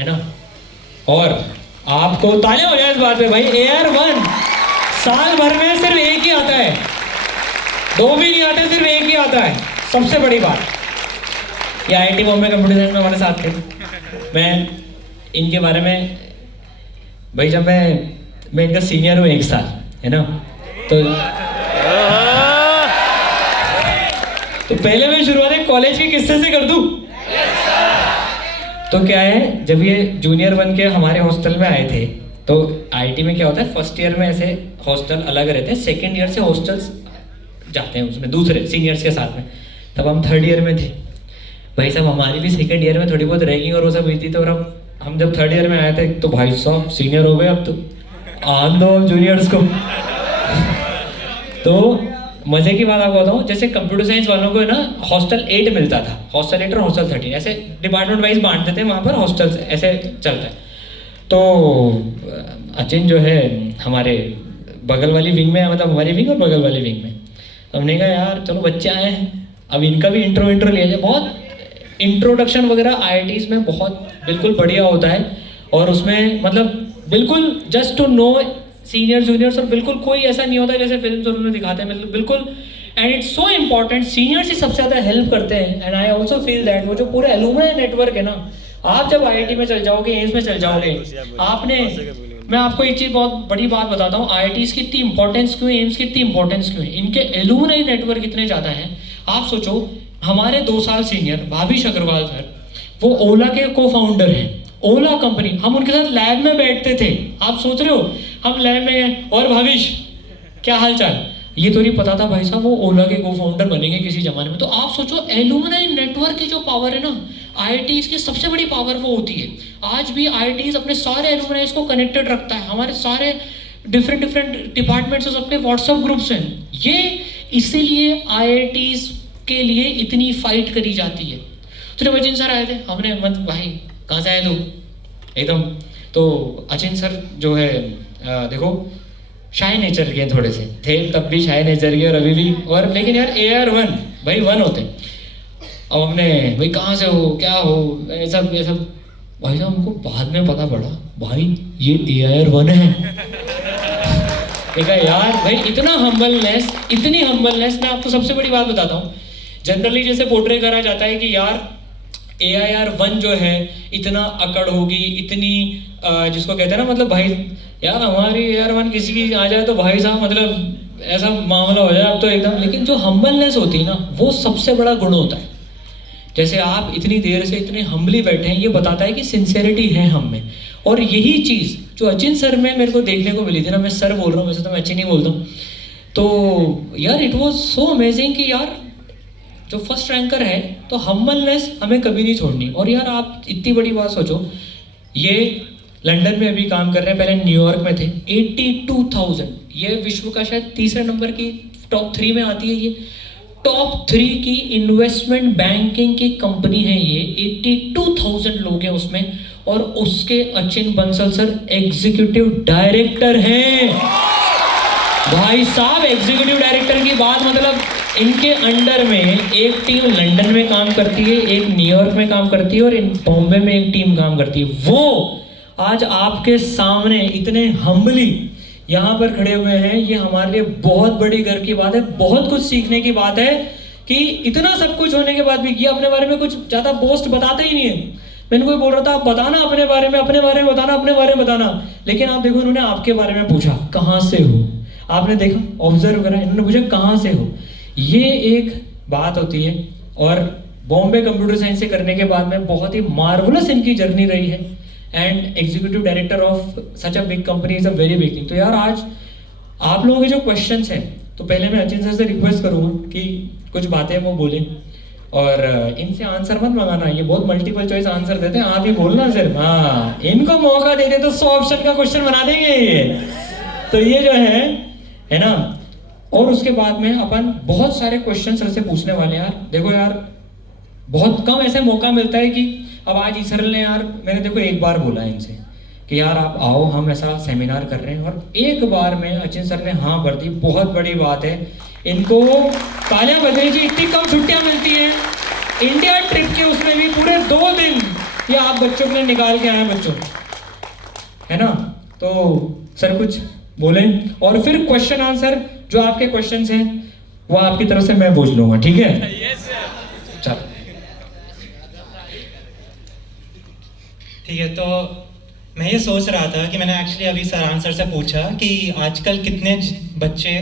है ना। और आपको तालियां हो जाए इस बात पे भाई, AR1 साल भर में सिर्फ एक ही आता है, 2 भी नहीं आते, सिर्फ एक ही आता है। सबसे बड़ी बात, ये IIT बॉम्बे कंप्यूटर साइंस में हमारे साथ थे। मैं इनके बारे में भाई, जब मैं इनका सीनियर हूँ 1 साल, है ना, तो पहले मैं शुरुआत एक कॉलेज के किस्से से कर दूं। तो क्या है, जब ये जूनियर बन के हमारे हॉस्टल में आए थे, तो IIT में क्या होता है, फर्स्ट ईयर में ऐसे हॉस्टल अलग रहते हैं, सेकेंड ईयर से हॉस्टल्स जाते हैं उसमें दूसरे सीनियर्स के साथ में। तब हम 3rd ईयर में थे भाई साहब, हमारी भी 2nd ईयर में थोड़ी बहुत रैगिंग और वो सब हुई थी। तो अब हम जब 3rd ईयर में आए थे, तो भाई साहब सीनियर हो गए, अब तो आन दो जूनियर्स को। तो मजे की बात आपको बताऊं, जैसे कंप्यूटर साइंस वालों को है ना हॉस्टल 8 मिलता था, हॉस्टल 8 और हॉस्टल 13 ऐसे डिपार्टमेंट वाइज बांटते थे, वहाँ पर हॉस्टल्स ऐसे चलता है। तो अचिन जो है हमारे बगल वाली विंग में, मतलब हमारी विंग और बगल वाली विंग में, हमने कहा यार चलो बच्चे आए हैं, अब इनका भी इंट्रो लिया जाए। बहुत इंट्रोडक्शन वगैरह IITs में बहुत बिल्कुल बढ़िया होता है, और उसमें मतलब बिल्कुल just to know senior juniors, और बिल्कुल कोई ऐसा नहीं होता जैसे फिल्म में दिखाते हैं, मतलब बिल्कुल। And it's so important, seniors ही सबसे ज़्यादा हेल्प करते हैं। And I also feel that वो जो पूरा एलुमनाई नेटवर्क है ना, आप जब IIT में चल जाओगे, एम्स में चल जाओगे, मैं आपको एक चीज़ बहुत बड़ी बात बताता हूँ, IITs की इतनी इंपॉर्टेंस क्यों है, एम्स की इतनी इंपॉर्टेंस क्यों है, इनके एलुमनाई नेटवर्क इतने ज़्यादा हैं। आप सोचो, हमारे 2 साल सीनियर भाविश अग्रवाल सर, वो ओला के को फाउंडर हैं, ओला कंपनी। हम उनके साथ लैब में बैठते थे, आप सोच रहे हो, हम लैब में गए और भाविश क्या हाल चाल, ये तो नहीं पता था भाई साहब वो ओला के को फाउंडर बनेंगे किसी जमाने में। तो आप सोचो एलुमनाई नेटवर्क की जो पावर है ना, IITs की सबसे बड़ी पावर वो होती है। आज भी IITs अपने सारे एलुमनाइज को कनेक्टेड रखता है, हमारे सारे डिफरेंट डिपार्टमेंट्स से सबके व्हाट्सएप ग्रुप्स हैं। ये इसीलिए IITs के लिए इतनी फाइट करी जाती है। तो जब अचिन सर आए थे, हमने मत भाई कहाँ से आए तू एकदम, तो अचिन सर जो है देखो शाय नेचर के थोड़े से थे, तब भी शाय नेचर के और अभी भी, और लेकिन यार AR1 भाई 1 होते। अब हमने भाई कहाँ से हो, क्या हो, ऐसा भाई साहब हमको बाद में पता पड़ा भाई ये AR1 है। देखा यार भाई, इतना हम्बलनेस, इतनी हम्बलनेस। मैं आपको सबसे बड़ी बात बताता हूँ, जनरली जैसे पोर्ट्रे करा जाता है कि यार AR1 जो है इतना अकड़ होगी, इतनी जिसको कहते हैं ना, मतलब भाई यार हमारी AR1 किसी की आ जाए तो भाई साहब मतलब ऐसा मामला हो जाए अब तो एकदम। लेकिन जो हम्बलनेस होती है ना, वो सबसे बड़ा गुण होता है। जैसे आप इतनी देर से इतने हम्बली बैठे हैं, ये बताता है कि सिंसेरिटी है हम में। और यही चीज़ जो अचिन सर में मेरे को देखने को मिली थी ना, मैं सर बोल रहा हूँ, वैसे तो मैं अचिन ही बोलता हूँ। तो यार इट वॉज सो अमेजिंग कि यार जो फर्स्ट रैंकर है, तो हम्बलनेस हमें कभी नहीं छोड़नी। और यार आप इतनी बड़ी बात सोचो, ये लंदन में अभी काम कर रहे हैं, पहले न्यूयॉर्क में थे। 82,000, ये विश्व का शायद 3रे नंबर की टॉप 3 में आती है। ये टॉप 3 की इन्वेस्टमेंट बैंकिंग की कंपनी है ये, 82,000 लोग हैं उसमें, और उसके Achin Bansal sir executive director हैं। भाई साहब एग्जीक्यूटिव डायरेक्टर की बात, मतलब इनके अंडर में एक टीम लंदन में काम करती है, एक न्यूयॉर्क में काम करती है, और बॉम्बे में एक टीम काम करती है। वो आज आपके सामने इतने हम्बली यहाँ पर खड़े हुए हैं, ये हमारे लिए बहुत बड़ी गर्व की बात है, बहुत कुछ सीखने की बात है कि इतना सब कुछ होने के बाद भी ये अपने बारे में कुछ ज़्यादा बोस्ट बताते ही नहीं है। मैंने कोई बोल रहा था आप बताना अपने बारे में बताना, अपने बारे में बताना, लेकिन आप देखो इन्होंने आपके बारे में पूछा कहाँ से हो, आपने देखा ऑब्जर्व करा, इन्होंने पूछा कहाँ से हो। ये एक बात होती है। और बॉम्बे कंप्यूटर साइंस से करने के बाद में बहुत ही मार्वलस इनकी जर्नी रही है। And executive director of such a big company is a very big thing. तो यार आज आप लोगों के जो क्वेश्चंस हैं, तो पहले मैं अचिन सर से रिक्वेस्ट करूँगा कि कुछ बातें वो बोलें, और इनसे आंसर मत मंगाना, ये बहुत मल्टीपल चॉइस आंसर देते हैं, आप ही बोलना सिर्फ। हाँ, इनको मौका दे दे तो 100 ऑप्शन का क्वेश्चन बना देंगे ये। तो ये जो है ना। और उसके बाद में अपन बहुत सारे क्वेश्चन सर से पूछने वाले हैं। यार देखो यार, बहुत कम ऐसे मौका मिलता है कि अब आज ईसर ने, यार मैंने देखो एक बार बोला है इनसे कि यार आप आओ, हम ऐसा सेमिनार कर रहे हैं, और एक बार में अचिन सर ने हाँ भर दी। बहुत बड़ी बात है, इनको तालियां बजाइए जी। इतनी कम छुट्टियां मिलती हैं, इंडिया ट्रिप के उसमें भी पूरे 2 दिन ये आप बच्चों के लिए निकाल के आए बच्चों, है ना? तो सर कुछ बोलें और फिर क्वेश्चन आंसर जो आपके क्वेश्चंस हैं वो आपकी तरफ से मैं पूछ लूंगा, ठीक है? चलो ठीक है। तो मैं ये सोच रहा था कि मैंने एक्चुअली अभी सर आंसर से पूछा कि आजकल कितने बच्चे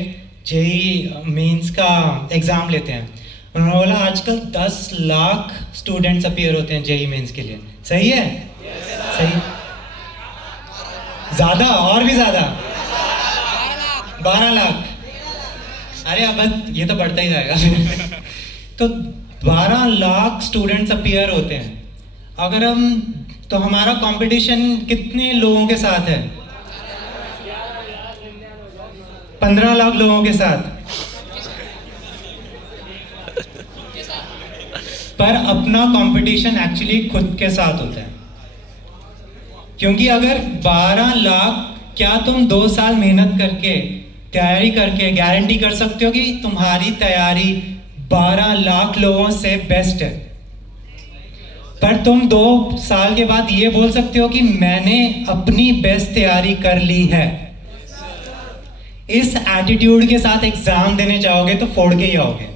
जेई मेंस का एग्ज़ाम लेते हैं। उन्होंने बोला आजकल 10 लाख स्टूडेंट्स अपीयर होते हैं जेई मेंस के लिए। सही है? सही? ज़्यादा, और भी ज़्यादा, 12 लाख। अरे अब बस ये तो बढ़ता ही जाएगा। तो 12 लाख स्टूडेंट्स अपीयर होते हैं। अगर हम, तो हमारा कंपटीशन कितने लोगों के साथ है? 15 लाख लोगों के साथ। पर अपना कंपटीशन एक्चुअली खुद के साथ होता है, क्योंकि अगर 12 लाख, क्या तुम 2 साल मेहनत करके तैयारी करके गारंटी कर सकते हो कि तुम्हारी तैयारी 12 लाख लोगों से बेस्ट है? पर तुम 2 साल के बाद ये बोल सकते हो कि मैंने अपनी बेस्ट तैयारी कर ली है। इस एटीट्यूड के साथ एग्जाम देने जाओगे तो फोड़ के ही आओगे।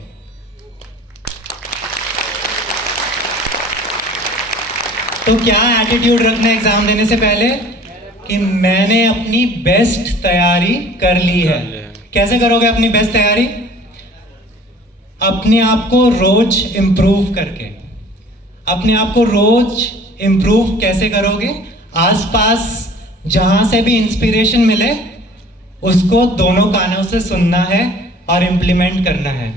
तो क्या एटीट्यूड रखना है एग्जाम देने से पहले? कि मैंने अपनी बेस्ट तैयारी कर ली है। कैसे करोगे अपनी बेस्ट तैयारी? अपने आप को रोज इंप्रूव करके। अपने आप को रोज इंप्रूव कैसे करोगे? आसपास जहां से भी इंस्पिरेशन मिले उसको दोनों कानों से सुनना है और इम्प्लीमेंट करना है।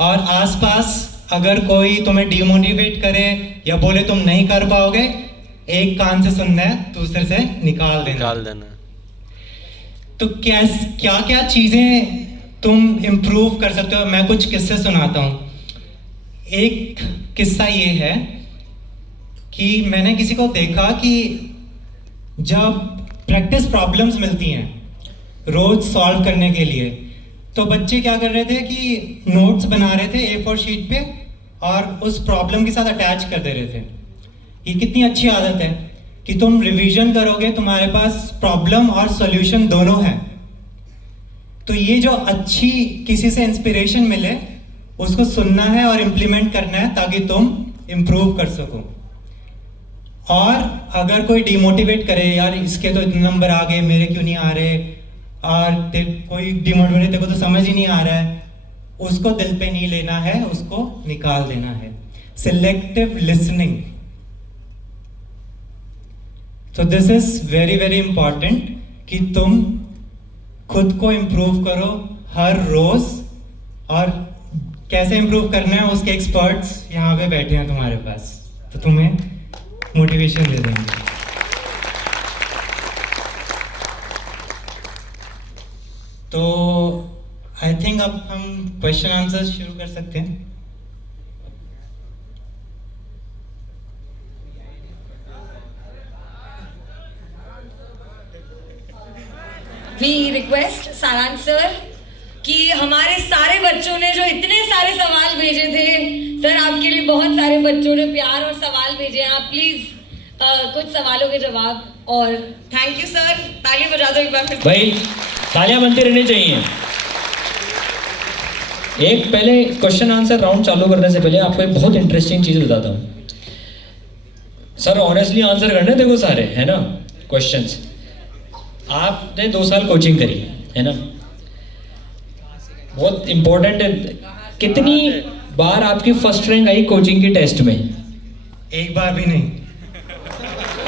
और आसपास अगर कोई तुम्हें डिमोटिवेट करे या बोले तुम नहीं कर पाओगे, एक कान से सुनना है, दूसरे से निकाल देना। तो क्या क्या चीजें तुम इम्प्रूव कर सकते हो? मैं कुछ किस्से सुनाता हूँ। एक किस्सा ये है कि मैंने किसी को देखा कि जब प्रैक्टिस प्रॉब्लम्स मिलती हैं रोज सॉल्व करने के लिए, तो बच्चे क्या कर रहे थे कि नोट्स बना रहे थे A4 शीट पे और उस प्रॉब्लम के साथ अटैच कर दे रहे थे। ये कितनी अच्छी आदत है कि तुम रिवीजन करोगे, तुम्हारे पास प्रॉब्लम और सॉल्यूशन दोनों है। तो ये जो अच्छी किसी से इंस्पिरेशन मिले उसको सुनना है और इम्प्लीमेंट करना है ताकि तुम इम्प्रूव कर सको। और अगर कोई डिमोटिवेट करे, यार इसके तो इतने नंबर आ गए, मेरे क्यों नहीं आ रहे, और कोई डिमोटिवेट, तेरे को तो समझ ही नहीं आ रहा है, उसको दिल पे नहीं लेना है, उसको निकाल देना है। Selective listening. तो this is very very important कि तुम खुद को इम्प्रूव करो हर रोज। और कैसे इम्प्रूव करना है उसके एक्सपर्ट्स यहाँ पे बैठे हैं तुम्हारे पास, तो तुम्हें मोटिवेशन दे देंगे। तो आई थिंक अब हम क्वेश्चन आंसर शुरू कर सकते हैं। वी रिक्वेस्ट सारांश सर कि हमारे सारे बच्चों ने जो इतने सारे सवाल भेजे थे, सर आपके लिए बहुत सारे बच्चों ने प्यार और सवाल भेजे हैं। आप प्लीज कुछ सवालों के जवाब, और थैंक यू सर। तालियां बजा दो एक बार फिर। भाई तालियां बनती रहनी चाहिए। एक पहले क्वेश्चन आंसर राउंड चालू करने से पहले आपको एक बहुत इंटरेस्टिंग चीज बताता हूँ सर। ऑनेस्टली आंसर करने देखो सारे, है ना, क्वेश्चंस। आपने 2 साल कोचिंग करी है ना, बहुत इंपॉर्टेंट है। कितनी बार आपकी फर्स्ट रैंक आई कोचिंग की टेस्ट में? एक बार भी नहीं।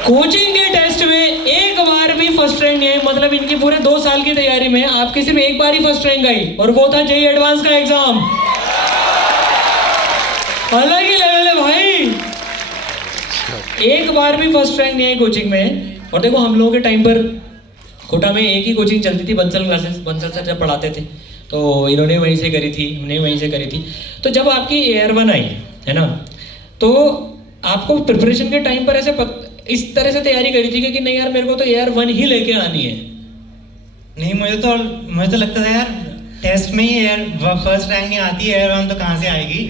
कोचिंग के टेस्ट में एक बार भी फर्स्ट रैंक नहीं आई, मतलब इनकी पूरे 2 साल की तैयारी में आपकी सिर्फ एक बार ही फर्स्ट रैंक आई, और वो था जेईई एडवांस का एग्जाम। अलग ही लेवल है भाई। एक बार भी फर्स्ट रैंक नहीं आई कोचिंग में। और देखो हम लोगों के टाइम पर कोटा में एक ही कोचिंग चलती थी, बंसल क्लासेस। बंसल सर जब पढ़ाते थे तो इन्होंने वहीं से करी थी, हमने वहीं से करी थी। तो जब आपकी AR1 आई है ना, तो आपको प्रिपरेशन के टाइम पर ऐसे इस तरह से तैयारी करी थी कि नहीं यार मेरे को तो AR1 ही लेके आनी है? नहीं, मुझे तो लगता था यार टेस्ट में ही फर्स्ट रैंक नहीं आती, AR1 तो कहाँ से आएगी।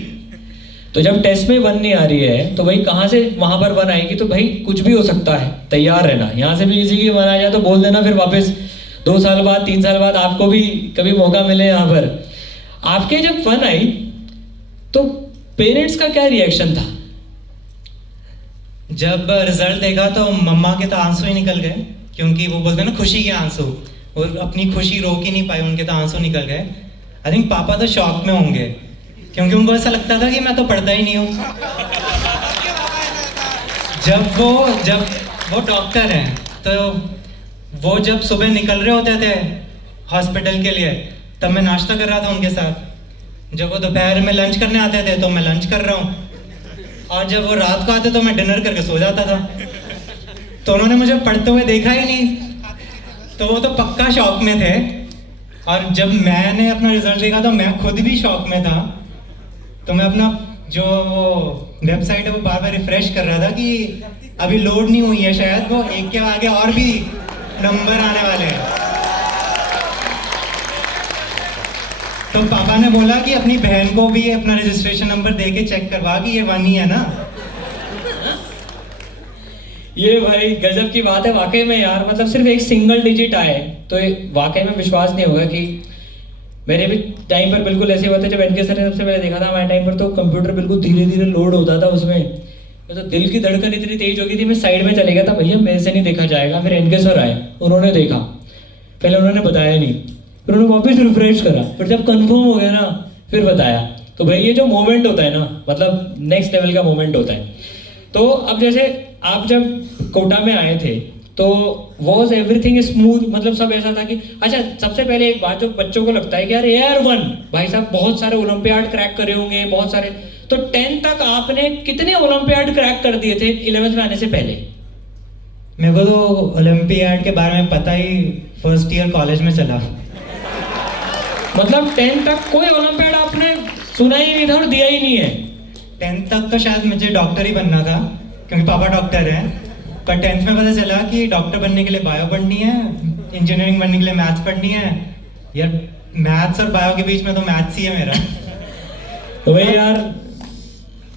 तो जब टेस्ट में 1 नहीं आ रही है तो भाई कहाँ से वहां पर 1 आएगी? तो भाई कुछ भी हो सकता है, तैयार रहना। यहाँ से भी किसी की 1 आ जाए तो बोल देना, फिर वापस 2 साल बाद 3 साल बाद आपको भी कभी मौका मिले यहाँ पर। आपके जब 1 आई तो पेरेंट्स का क्या रिएक्शन था? जब रिजल्ट देखा तो मम्मा के तो आंसू ही निकल गए, क्योंकि वो बोलते हैं ना खुशी के आंसू, और अपनी खुशी रोक ही नहीं पाए, उनके तो आंसू निकल गए। आई थिंक पापा तो शॉक में होंगे, क्योंकि उनको ऐसा लगता था कि मैं तो पढ़ता ही नहीं हूँ। जब वो डॉक्टर हैं तो वो जब सुबह निकल रहे होते थे हॉस्पिटल के लिए, तब मैं नाश्ता कर रहा था उनके साथ। जब वो दोपहर में लंच करने आते थे तो मैं लंच कर रहा हूँ, और जब वो रात को आते तो मैं डिनर करके सो जाता था। तो उन्होंने मुझे पढ़ते हुए देखा ही नहीं, तो वो तो पक्का शॉक में थे। और जब मैंने अपना रिजल्ट देखा तो मैं खुद भी शॉक में था। तो मैं अपना जो वेबसाइट है वो बार बार रिफ्रेश कर रहा था कि अभी लोड नहीं हुई है, शायद वो एक के आगे और भी नंबर आने वाले हैं। तो पापा ने बोला कि अपनी बहन को भी अपना रजिस्ट्रेशन नंबर दे के चेक करवा कि ये 1 ही है ना। ये भाई गजब की बात है वाकई में यार। मतलब सिर्फ एक सिंगल डिजिट आए तो वाकई में विश्वास नहीं होगा कि मेरे भी टाइम पर बिल्कुल ऐसे हुआ था। जब एनके सर ने सबसे पहले देखा था हमारे टाइम पर, तो कंप्यूटर बिल्कुल धीरे धीरे लोड होता था उसमें, तो दिल की धड़कन इतनी तेज हो गई थी, मैं साइड में चले गया था, भैया मेरे से नहीं देखा जाएगा। फिर एनके सर आए, उन्होंने देखा, पहले उन्होंने बताया नहीं, फिर उन्होंने वापस रिफ्रेश करा, फिर जब कंफर्म हो गया ना फिर बताया। तो भाई ये जो मोमेंट होता है ना, मतलब नेक्स्ट लेवल का मोमेंट होता है। तो अब जैसे आप जब कोटा में आए थे तो वॉज एवरीथिंग स्मूथ, मतलब सब ऐसा था कि अच्छा सबसे पहले एक बात जो बच्चों को लगता है कि यार एयर 1 भाई साहब बहुत सारे ओलंपियाड क्रैक करे होंगे, बहुत सारे, तो 10 तक आपने कितने ओलंपियाड क्रैक कर दिए थे 11th में आने से पहले? मेरे को तो ओलंपियाड के बारे में पता ही फर्स्ट ईयर कॉलेज में चला। मतलब 10 तक कोई ओलंपियाड आपने सुना ही नहीं था और दिया ही नहीं है? 10th तक तो शायद मुझे डॉक्टर ही बनना था, क्योंकि पापा डॉक्टर हैं। पर 10th में पता चला कि डॉक्टर बनने के लिए बायो पढ़नी है, इंजीनियरिंग बनने के लिए मैथ्स पढ़नी है। यार मैथ्स और बायो के बीच में तो मैथ्स ही है मेरा। तो भाई यार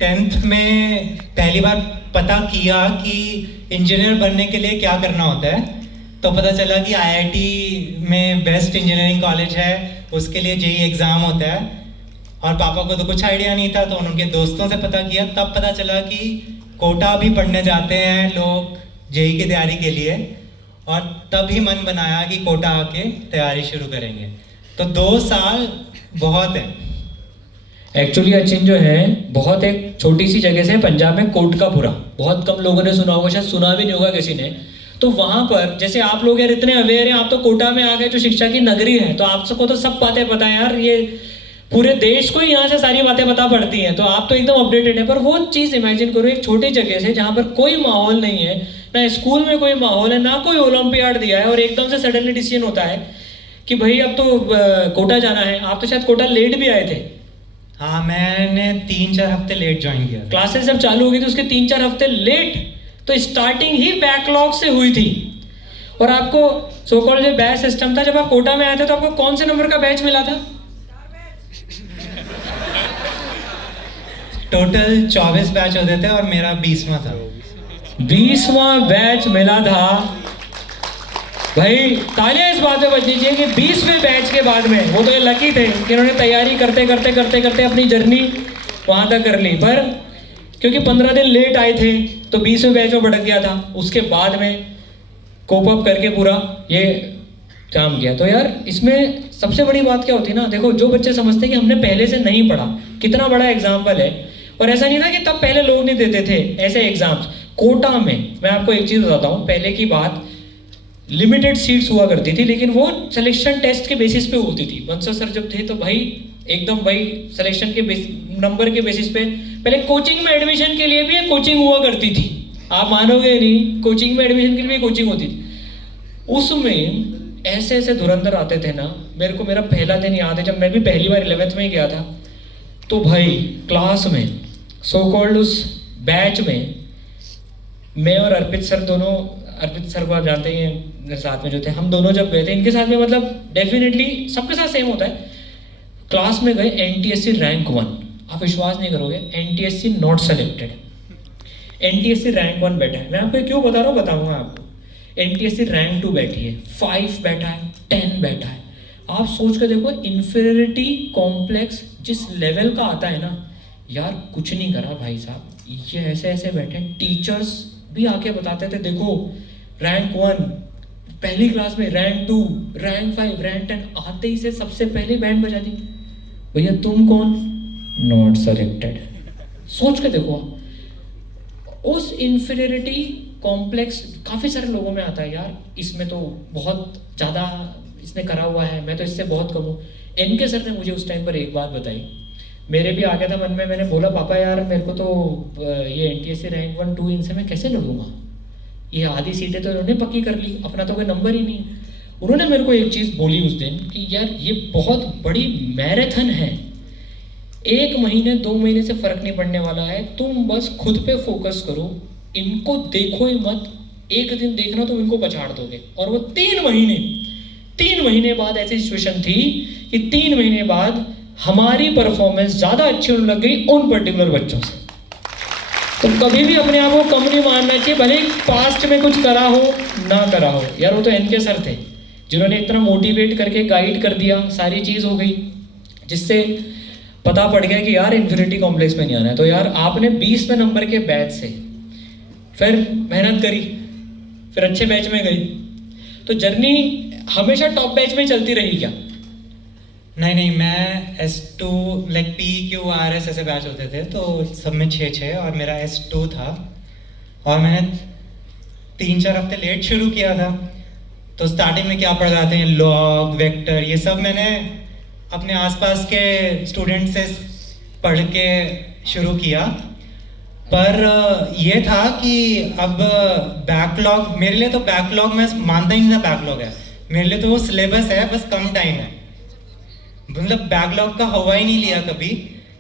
10th में पहली बार पता किया कि इंजीनियर बनने के लिए क्या करना होता है, तो पता चला कि आईआईटी में बेस्ट इंजीनियरिंग कॉलेज है, उसके लिए जेईई एग्ज़ाम होता है। और पापा को तो कुछ आइडिया नहीं था, तो उनके दोस्तों से पता किया, तब पता चला कि कोटा भी पढ़ने जाते हैं लोग जेईई की तैयारी के लिए। और तब ही मन बनाया कि कोटा आके तैयारी शुरू करेंगे। तो 2 साल बहुत है। एक्चुअली अचिन जो है बहुत एक छोटी सी जगह से, पंजाब में कोटकापुरा, बहुत कम लोगों ने सुना होगा, शायद सुना भी नहीं होगा किसी ने। तो वहाँ पर जैसे आप लोग यार इतने अवेयर हैं, आप तो कोटा में आ गए जो शिक्षा की नगरी है, तो आप सबको तो सब बातें पता है यार, ये पूरे देश को ही यहाँ से सारी बातें पता पड़ती हैं, तो आप तो एकदम अपडेटेड है। पर वो चीज़ इमेजिन करो, एक छोटी जगह से जहाँ पर कोई माहौल नहीं है, ना स्कूल में कोई माहौल है, ना कोई ओलंपियाड दिया है, और एकदम से सडनली डिसीजन होता है कि भाई अब तो कोटा जाना है। आप तो शायद कोटा लेट भी आए थे। हाँ, मैंने 3-4 हफ्ते लेट ज्वाइन किया। क्लासेस जब चालू हो गई थी उसके 3-4 हफ्ते लेट, तो स्टार्टिंग ही बैकलॉग से हुई थी। और आपको सो कॉल्ड जो बैच सिस्टम था, जब आप कोटा में आए थे तो आपको कौन से नंबर का बैच मिला था? टोटल 24 बैच होते थे और मेरा 20वां था। 20वां बैच मिला था भाई। तालियां इस बात पे बजनी चाहिए कि 20वें बैच के बाद में वो तो ये लकी थे कि उन्होंने तैयारी करते करते करते करते अपनी जर्नी वहां तक कर ली। पर क्योंकि 15 दिन लेट आए थे तो 20वें बैच में भटक गया था, उसके बाद में कोप अप करके पूरा ये काम किया। तो यार इसमें सबसे बड़ी बात क्या होती है ना, देखो जो बच्चे समझते हैं कि हमने पहले से नहीं पढ़ा, कितना बड़ा एग्जाम्पल है। और ऐसा नहीं ना कि तब पहले लोग नहीं देते थे ऐसे एग्जाम्स। कोटा में मैं आपको एक चीज़ बताता हूँ, पहले की बात लिमिटेड सीट्स हुआ करती थी, लेकिन वो सिलेक्शन टेस्ट के बेसिस पे होती थी। बंसल सर जब थे तो भाई एकदम भाई सिलेक्शन के नंबर के बेसिस पे, पहले कोचिंग में एडमिशन के लिए भी एक कोचिंग हुआ करती थी, आप मानोगे नहीं, कोचिंग में एडमिशन के लिए भी कोचिंग होती थी। उसमें ऐसे ऐसे धुरंधर आते थे ना। मेरे को मेरा पहला दिन याद है, जब मैं भी पहली बार 11th में गया था, तो भाई क्लास में सो कॉल्ड उस बैच में मैं और अर्पित सर दोनों, अर्पित सर को आप जानते ही हैं, साथ में जो थे, हम दोनों जब गए थे इनके साथ में, मतलब डेफिनेटली सबके साथ सेम होता है, क्लास में गए NTSC रैंक 1, आप विश्वास नहीं करोगे, NTSC not selected, NTSC rank 1 बैठा है। मैं आपको क्यों बता रहा हूँ, बताऊंगा आपको। NTSC रैंक 2 बैठी है, 5 बैठा है, 10 बैठा है। आप सोच कर देखो, इंफीरियरिटी कॉम्प्लेक्स जिस लेवल का आता है ना यार, कुछ नहीं करा भाई साहब, ये ऐसे ऐसे बैठे। टीचर्स भी आके बताते थे, देखो रैंक 1 पहली क्लास में, रैंक 2, रैंक 5, रैंक 10, आते ही से सबसे पहले बैंड बजा दी। भैया तुम कौन? Not selected. सोच के देखो, उस इंफीरियरिटी कॉम्प्लेक्स काफ़ी सारे लोगों में आता है यार, इसमें तो बहुत ज़्यादा इसने करा हुआ है, मैं तो इससे बहुत कम हूँ। इनके सर ने मुझे उस टाइम पर एक बात बताई, मेरे भी आ गया था मन में। मैंने बोला पापा यार मेरे को तो ये NTSC रैंक 1, 2 इनसे मैं कैसे लड़ूंगा, ये आधी सीटें तो इन्होंने पक्की कर ली, अपना तो कोई नंबर ही नहीं। उन्होंने मेरे को एक चीज़ बोली उस दिन कि यार ये बहुत बड़ी मैराथन है, 1 महीने 2 महीने से फर्क नहीं पड़ने वाला है, तुम बस खुद पे फोकस करो, इनको देखो ही मत, एक दिन देखना तुम इनको पछाड़ दोगे। और वो 3 महीने बाद ऐसी सिचुएशन थी कि 3 महीने बाद हमारी परफॉर्मेंस ज़्यादा अच्छी होने लग गई उन पर्टिकुलर बच्चों से। तो कभी भी अपने आप को कम नहीं मानना चाहिए, भले पास्ट में कुछ करा हो ना करा हो। यार वो तो NK सर थे जिन्होंने इतना मोटिवेट करके गाइड कर दिया, सारी चीज़ हो गई, जिससे पता पड़ गया कि यार इंफीरियरिटी कॉम्प्लेक्स में नहीं आना है। तो यार आपने 20वें नंबर के बैच से फिर मेहनत करी, फिर अच्छे बैच में गई, तो जर्नी हमेशा टॉप बैच में चलती रही क्या? नहीं, मैं S2 लाइक PQRS ऐसे बैच होते थे, तो सब में 6 और मेरा S2 था, और मैंने 3-4 हफ्ते लेट शुरू किया था। तो स्टार्टिंग में क्या पढ़ाते हैं, लॉग, वेक्टर, ये सब मैंने अपने आसपास के स्टूडेंट से पढ़ के शुरू किया। पर ये था कि अब बैकलॉग, मेरे लिए तो बैकलॉग मैं मानता ही नहीं था बैकलॉग है, मेरे लिए तो वो सिलेबस है, बस कम टाइम है। मतलब बैकलॉग का हवा ही नहीं लिया कभी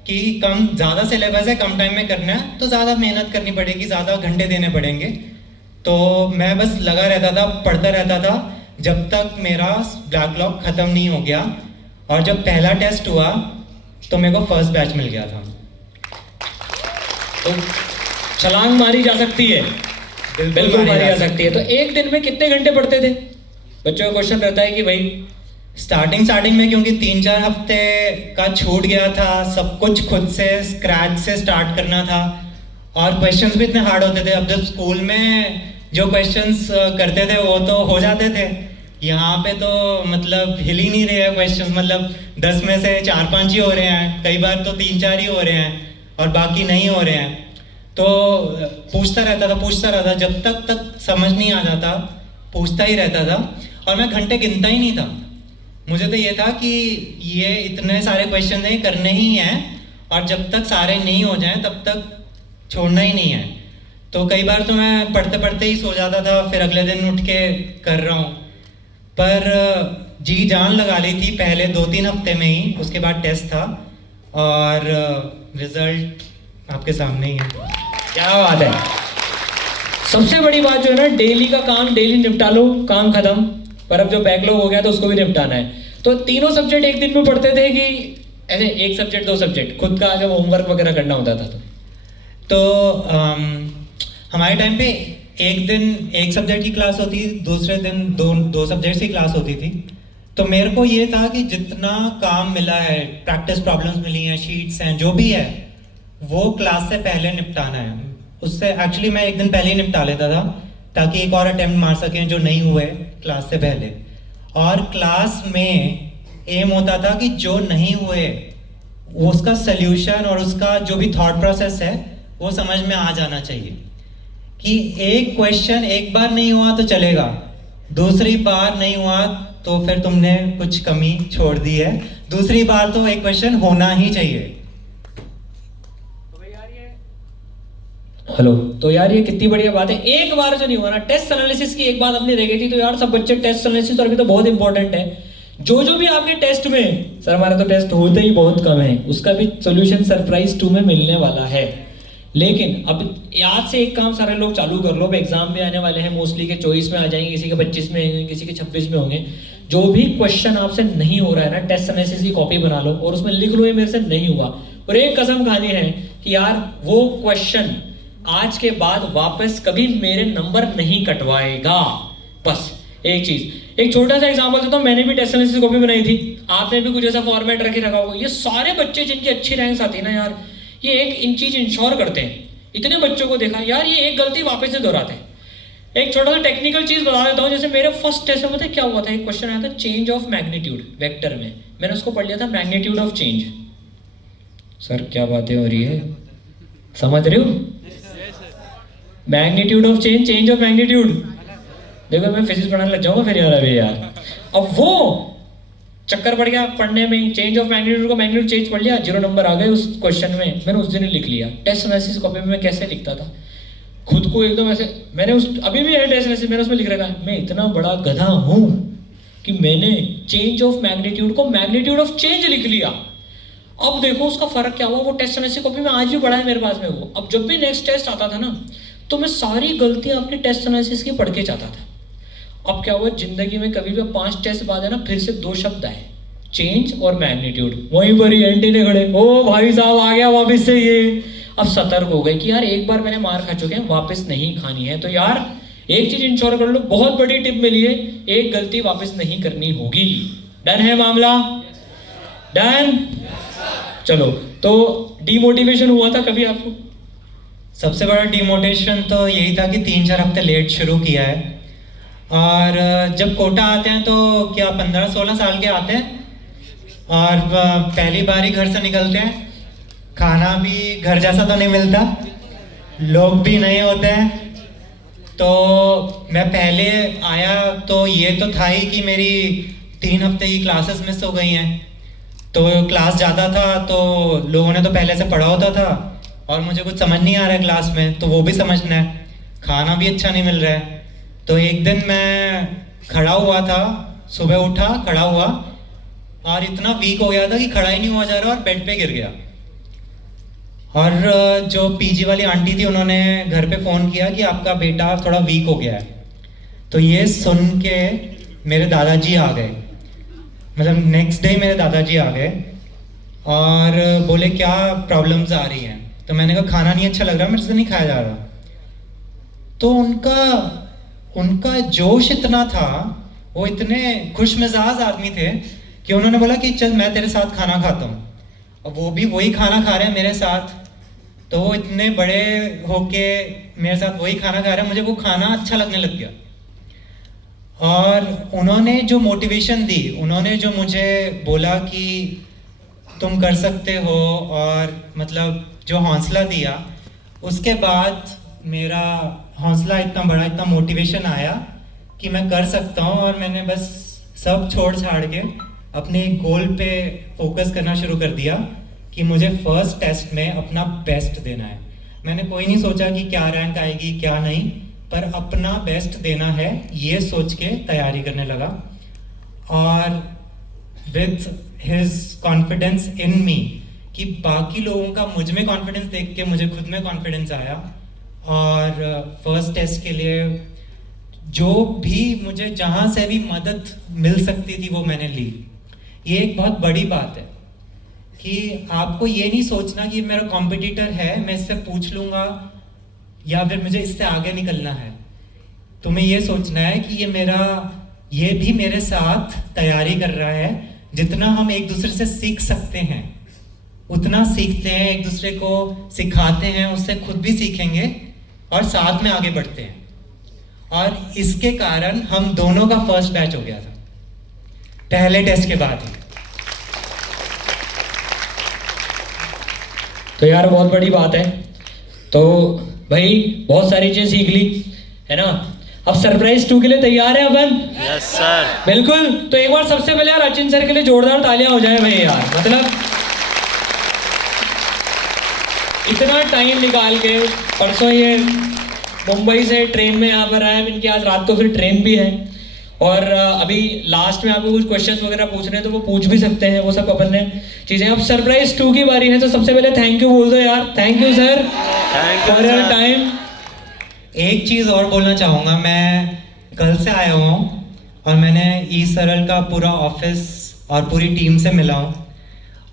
कि ज़्यादा सिलेबस है, कम टाइम में करना है, तो ज़्यादा मेहनत करनी पड़ेगी, ज़्यादा घंटे देने पड़ेंगे। तो मैं बस लगा रहता था, पढ़ता रहता था, जब तक मेरा बैकलॉग ख़त्म नहीं हो गया। और जब पहला टेस्ट हुआ तो मेरे को फर्स्ट बैच मिल गया था। तो छलांग मारी जा सकती है, बिल्कुल मारी जा सकती है। तो एक दिन में कितने घंटे पढ़ते थे? बच्चों का क्वेश्चन रहता है कि भाई स्टार्टिंग में क्योंकि 3-4 हफ्ते का छूट गया था, सब कुछ खुद से स्क्रैच से स्टार्ट करना था, और क्वेश्चंस भी इतने हार्ड होते थे। अब जब स्कूल में जो क्वेश्चंस करते थे वो तो हो जाते थे, यहाँ पे तो मतलब हिल ही नहीं रहे हैं क्वेश्चंस, मतलब 10 में से 4-5 ही हो रहे हैं, कई बार तो 3-4 ही हो रहे हैं और बाकी नहीं हो रहे हैं। तो पूछता रहता था, जब तक समझ नहीं आ जाता पूछता ही रहता था, और मैं घंटे गिनता ही नहीं था। मुझे तो ये था कि ये इतने सारे क्वेश्चन हैं, करने ही हैं, और जब तक सारे नहीं हो जाएं तब तक छोड़ना ही नहीं है। तो कई बार तो मैं पढ़ते पढ़ते ही सो जाता था, फिर अगले दिन उठ के कर रहा हूँ। पर जी जान लगा ली थी पहले 2-3 हफ्ते में ही। उसके बाद टेस्ट था और रिजल्ट आपके सामने ही है। क्या बात है। सबसे बड़ी बात जो है ना, डेली का काम डेली निपटा लो, काम खत्म। पर अब जो बैकलॉग हो गया तो उसको भी निपटाना है। तो तीनों सब्जेक्ट एक दिन में पढ़ते थे कि ऐसे एक सब्जेक्ट 2 सब्जेक्ट खुद का जब होमवर्क वगैरह करना होता था? तो हमारे टाइम पे एक दिन एक सब्जेक्ट की क्लास होती थी, दूसरे दिन दो सब्जेक्ट्स की क्लास होती थी। तो मेरे को ये था कि जितना काम मिला है, प्रैक्टिस प्रॉब्लम्स मिली हैं, शीट्स हैं, जो भी है वो क्लास से पहले निपटाना है। उससे एक्चुअली मैं एक दिन पहले ही निपटा लेता था ताकि एक और अटेम्प्ट मार सकें जो नहीं हुए क्लास से पहले। और क्लास में एम होता था कि जो नहीं हुए वो उसका सल्यूशन और उसका जो भी थॉट प्रोसेस है वो समझ में आ जाना चाहिए। कि एक क्वेश्चन एक बार नहीं हुआ तो चलेगा, दूसरी बार नहीं हुआ तो फिर तुमने कुछ कमी छोड़ दी है, दूसरी बार तो एक क्वेश्चन होना ही चाहिए। हेलो, तो यार ये कितनी बढ़िया बात है। एक बार जो नहीं हुआ ना, टेस्ट एनालिसिस की एक बात अपनी रह गई थी। तो यार सब बच्चे टेस्ट एनालिसिस और अभी तो बहुत इंपॉर्टेंट है। जो भी आपके टेस्ट में, सर हमारे तो टेस्ट होते ही बहुत कम है, उसका भी सोल्यूशन सरप्राइज 2 में मिलने वाला है। लेकिन अब आज से एक काम सारे लोग चालू कर लो। अब एग्जाम भी आने वाले हैं, मोस्टली के 24 में आ जाएंगे, किसी के 25 में होंगे, किसी के 26 में होंगे। जो भी क्वेश्चन आपसे नहीं हो रहा है ना, टेस्ट एनालिसिस की कॉपी बना लो और उसमें लिख लो ये मेरे से नहीं हुआ। और एक कसम खानी है कि यार वो क्वेश्चन आज के बाद वापस कभी मेरे नंबर नहीं कटवाएगा। बस एक चीज, एक छोटा सा एग्जांपल देता हूँ। मैंने भी टेस्ट एनालिसिस कॉपी बनाई थी, आपने भी कुछ ऐसा फॉर्मेट रखे रखा होगा। ये सारे बच्चे जिनकी अच्छी रैंक्स आती है ना यार, ये एक इन चीज इंश्योर करते हैं। इतने बच्चों को देखा यार, ये एक गलती वापस से दोहराते हैं। एक छोटा सा टेक्निकल चीज बता देता हूँ। जैसे मेरे फर्स्ट टेस्ट में पता है क्या हुआ था, एक क्वेश्चन आया था चेंज ऑफ मैग्नीट्यूड वेक्टर में, मैंने उसको पढ़ लिया था मैग्नीट्यूड ऑफ चेंज। सर क्या बातें हो रही है, समझ रहे हो? Magnitude of change, change of magnitude. देखो मैं फिजिक्स पढ़ाने लग जाऊंगा फिर यार अभी यार। अब वो चक्कर पड़ गया पढ़ने में, चेंज ऑफ मैग्नीट्यूड को मैग्नीट्यूड चेंज पढ़ लिया, 0 नंबर आ गए उस क्वेश्चन में। मैंने उस दिन ही लिख लिया। टेस्ट एनालिसिस कॉपी में मैं कैसे लिखता था खुद को एकदम ऐसे, मैंने उस अभी भी है टेस्ट एनालिसिस, मैंने उसमें लिख रखा है मैं इतना बड़ा गधा हूं कि मैंने चेंज ऑफ मैग्नीट्यूड को मैग्नीट्यूड ऑफ चेंज लिख लिया। अब देखो उसका फर्क क्या हुआ। वो टेस्ट एनालिसिस कॉपी में आज भी पढ़ा है मेरे पास में वो। अब जब भी नेक्स्ट टेस्ट आता था ना, तो मैं सारी गलतियां अपनी टेस्ट एनालिसिस की पढ़ के जाता था। अब क्या हुआ, जिंदगी में कभी भी 5 टेस्ट बाद है ना, फिर से 2 शब्द आए, चेंज और मैग्नीट्यूड। वहीं पर ही एंटी ने खड़े, ओ भाई साहब आ गया वापस से ये। अब सतर्क हो गए कि यार एक बार मैंने मार खा चुके हैं, वापस नहीं खानी है। तो यार एक चीज इंश्योर कर लो, बहुत बड़ी टिप मिली है, एक गलती वापस नहीं करनी होगी। डन है मामला? डन? चलो, तो डिमोटिवेशन हुआ था कभी आपको? सबसे बड़ा डिमोटिवेशन तो यही था कि 3-4 हफ्ते लेट शुरू किया है। और जब कोटा आते हैं तो क्या 15-16 साल के आते हैं, और पहली बार ही घर से निकलते हैं। खाना भी घर जैसा तो नहीं मिलता, लोग भी नहीं होते हैं। तो मैं पहले आया तो ये तो था ही कि मेरी 3 हफ्ते की क्लासेस मिस हो गई हैं। तो क्लास ज़्यादा था, तो लोगों ने तो पहले से पढ़ा होता था और मुझे कुछ समझ नहीं आ रहा है क्लास में, तो वो भी समझना है। खाना भी अच्छा नहीं मिल रहा है। तो एक दिन मैं खड़ा हुआ था, सुबह उठा, खड़ा हुआ और इतना वीक हो गया था कि खड़ा ही नहीं हुआ जा रहा और बेड पे गिर गया। और जो पीजी वाली आंटी थी उन्होंने घर पे फ़ोन किया कि आपका बेटा थोड़ा वीक हो गया है। तो ये सुन के मेरे दादाजी आ गए, मतलब नेक्स्ट डे मेरे दादाजी आ गए और बोले क्या प्रॉब्लम्स आ रही हैं। तो मैंने कहा खाना नहीं अच्छा लग रहा, मेरे से नहीं खाया जा रहा। तो उनका जोश इतना था, वो इतने खुश मिजाज आदमी थे कि उन्होंने बोला कि चल मैं तेरे साथ खाना खाता हूँ। और वो भी वही खाना खा रहे हैं मेरे साथ। तो वो इतने बड़े होके मेरे साथ वही खाना खा रहे हैं, मुझे वो खाना अच्छा लगने लग गया। और उन्होंने जो मोटिवेशन दी, उन्होंने जो मुझे बोला कि तुम कर सकते हो, और मतलब जो हौसला दिया, उसके बाद मेरा हौसला इतना बड़ा, इतना मोटिवेशन आया कि मैं कर सकता हूँ। और मैंने बस सब छोड़ छाड़ के अपने गोल पे फोकस करना शुरू कर दिया कि मुझे फर्स्ट टेस्ट में अपना बेस्ट देना है। मैंने कोई नहीं सोचा कि क्या रैंक आएगी क्या नहीं, पर अपना बेस्ट देना है ये सोच के तैयारी करने लगा। और विथ हिज कॉन्फिडेंस इन मी, कि बाकी लोगों का मुझ में कॉन्फिडेंस देख के मुझे खुद में कॉन्फिडेंस आया। और फर्स्ट टेस्ट के लिए जो भी मुझे जहाँ से भी मदद मिल सकती थी वो मैंने ली। ये एक बहुत बड़ी बात है कि आपको ये नहीं सोचना कि मेरा कॉम्पिटिटर है, मैं इससे पूछ लूँगा या फिर मुझे इससे आगे निकलना है। तुम्हें ये सोचना है कि ये भी मेरे साथ तैयारी कर रहा है। जितना हम एक दूसरे से सीख सकते हैं उतना सीखते हैं, एक दूसरे को सिखाते हैं, उससे खुद भी सीखेंगे और साथ में आगे बढ़ते हैं। और इसके कारण हम दोनों का फर्स्ट बैच हो गया था पहले टेस्ट के बाद ही। तो यार बहुत बड़ी बात है। तो भाई बहुत सारी चीजें सीख ली है ना। अब सरप्राइज 2 के लिए तैयार है अपन? यस सर, बिल्कुल। तो एक बार सबसे पहले यार अचिन सर के लिए जोरदार तालियां हो जाए भाई यार। मतलब इतना टाइम निकाल के, परसों ये मुंबई से ट्रेन में यहाँ पर आए, इनकी आज रात को फिर ट्रेन भी है। और अभी लास्ट में आपको कुछ क्वेश्चंस वगैरह पूछने हैं तो वो पूछ भी सकते हैं, वो सब अपन ने चीज़ें। अब सरप्राइज 2 की बारी है, तो सबसे पहले थैंक यू बोल दो यार। Thank you sir for your time. एक चीज़ और बोलना चाहूँगा, मैं कल से आया हुआ हूँ और मैंने ई सरल का पूरा ऑफिस और पूरी टीम से मिला हूँ।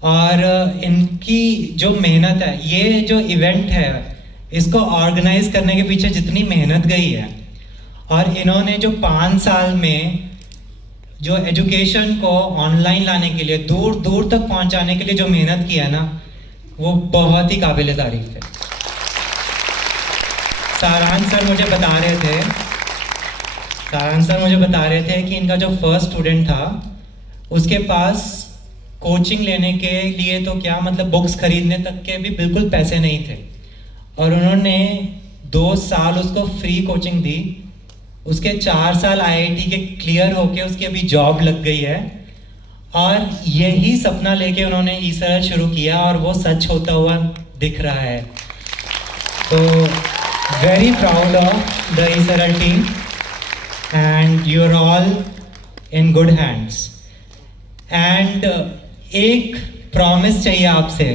और इनकी जो मेहनत है, ये जो इवेंट है इसको ऑर्गेनाइज करने के पीछे जितनी मेहनत गई है, और इन्होंने जो 5 साल में जो एजुकेशन को ऑनलाइन लाने के लिए, दूर दूर तक पहुंचाने के लिए जो मेहनत की है ना, वो बहुत ही काबिल तारीफ है। सारांश सर मुझे बता रहे थे कि इनका जो फर्स्ट स्टूडेंट था उसके पास कोचिंग लेने के लिए तो क्या मतलब बुक्स खरीदने तक के भी बिल्कुल पैसे नहीं थे, और उन्होंने 2 साल उसको फ्री कोचिंग दी। उसके 4 साल IIT के क्लियर होके उसकी अभी जॉब लग गई है, और यही सपना लेके उन्होंने ई-सरल शुरू किया और वो सच होता हुआ दिख रहा है। तो very proud of the eSaral team and you are all in good hands. And एक प्रॉमिस चाहिए आपसे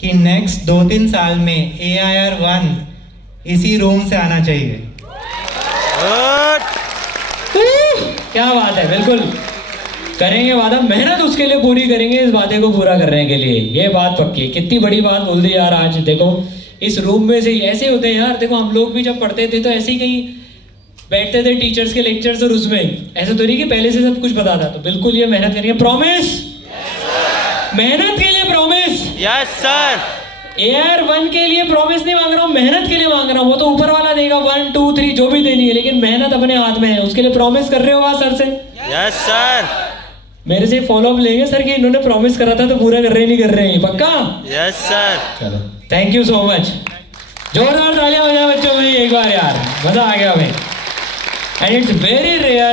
कि नेक्स्ट 2-3 साल में AIR1 इसी रूम से आना चाहिए। क्या बात है, बिल्कुल करेंगे वादा, मेहनत उसके लिए पूरी करेंगे इस वादे को पूरा करने के लिए, ये बात पक्की है। कितनी बड़ी बात बोल दी यार आज। देखो इस रूम में से ही ऐसे होते हैं यार, देखो हम लोग भी जब पढ़ते थे तो ऐसे ही कहीं बैठते थे टीचर्स के लेक्चर्स, और उसमें ऐसे तो नहीं कि पहले से सब कुछ पता था। तो बिल्कुल ये मेहनत करेंगे, प्रॉमिस, मेहनत के लिए प्रॉमिस। Yes sir. AIR1 के लिए प्रॉमिस नहीं मांग रहा हूँ, मेहनत के लिए मांग रहा हूँ। वो तो ऊपर वाला देगा 1 2 3 जो भी देनी है, लेकिन मेहनत अपने हाथ में है। उसके लिए प्रॉमिस कर रहे हो आप सर से? Yes sir. मेरे से फॉलो अप लेंगे सर कि इन्होंने प्रॉमिस करा था तो पूरा कर रहे नहीं कर रहे हैं, पक्का? Yes sir. चलो थैंक यू सो मच, जोरदार तालियां हो जाए बच्चों में एक बार यार, मजा आ गया हमें। And it's very rare